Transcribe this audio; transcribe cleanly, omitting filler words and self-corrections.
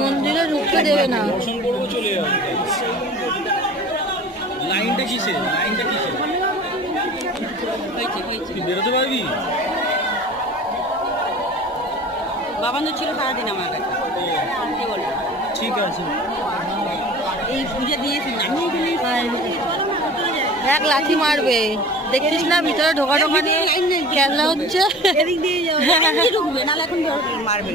মন্দিরে ঢুকতে দেবে না। লাইনটা কিসে? বেরোতে পারবি? বাবানো ছিল সারাদিন আমার কাছে। ঠিক আছে। এই পুজো দিয়েছি এক লাথি মারবে, দেখছিস না ভিতরে ঢোকা নিয়ে খেলা হচ্ছে। এদিক দিয়ে যাও, ঢুকবে নাহলে এখন মারবে।